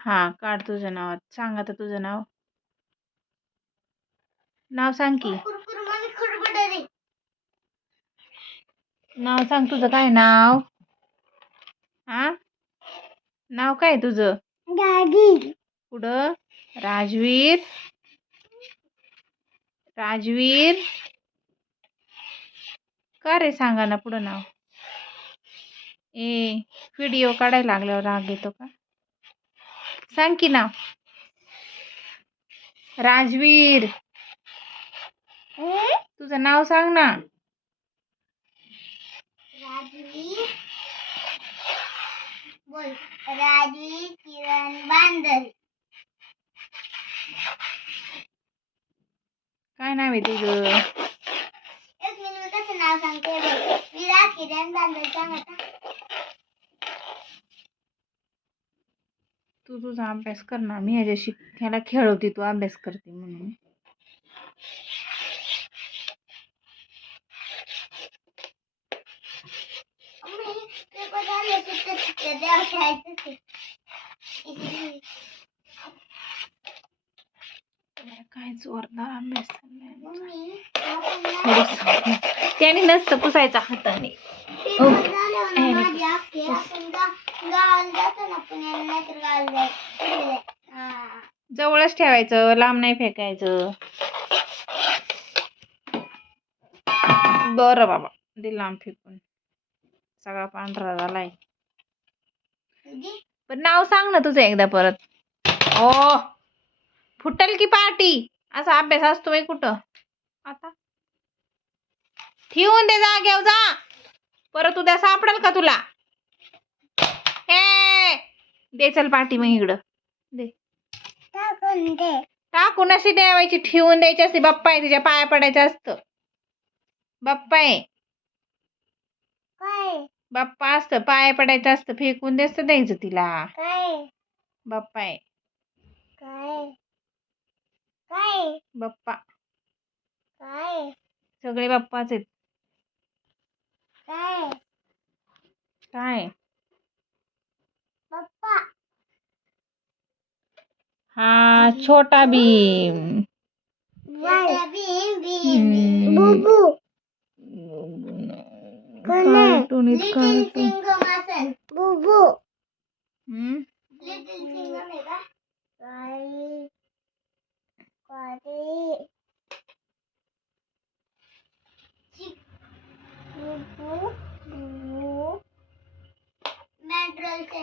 हा काढ तुझ्या नावात. सांग आता तुझं नाव. नाव सांग की. नाव सांग तुझं. काय नाव? हा नाव काय तुझं? पुढं राजवीर. राजवीर का रे? सांगा ना पुढं नाव. ए व्हिडिओ काढायला लागल्यावर राग येतो का? सांग की नाव. राजवीर तुझं नाव सांग ना. राजवीर बोल. राजवीर किरण बांदल. काय नाव आहे तुझं? एक मिनिट कसं नाव सांगते. विरा किरण बांदल सांग आता. तू तुझा अभ्यास कर ना. मी ह्याच्याशी ह्याला खेळवते, तू अभ्यास करते म्हणून. काय जोरदार अभ्यास चाललाय. त्याने नसतं पुसायचा हाताने. जवळच ठेवायचं, लांब नाही फेकायचं. बरं बाबा, दे लांब फेकून. सगळा पांढरा झालाय. पण नाव सांग ना तुझं एकदा परत. ओ फुटल की पार्टी. असा अभ्यास असतो बाई कुठं. आता ठेवून दे जागेवर जा. परत उद्या सापडेल का तुला? हे दे चल पार्टी मग इकडं दे. टाकून अशी द्यावायची, ठेवून द्यायची असते. बाप्पा आहे तुझ्या पाया पडायचं असतं. बाप्पा आहे. बाप्पा असतं, पाया पडायचं असतं. फेकून देत द्यायचं तिला. बाप्पा आहे. बाप्पा सगळे बाप्पाच आहेत. काय हा छोटा भीम. कार्टून मेट्रोल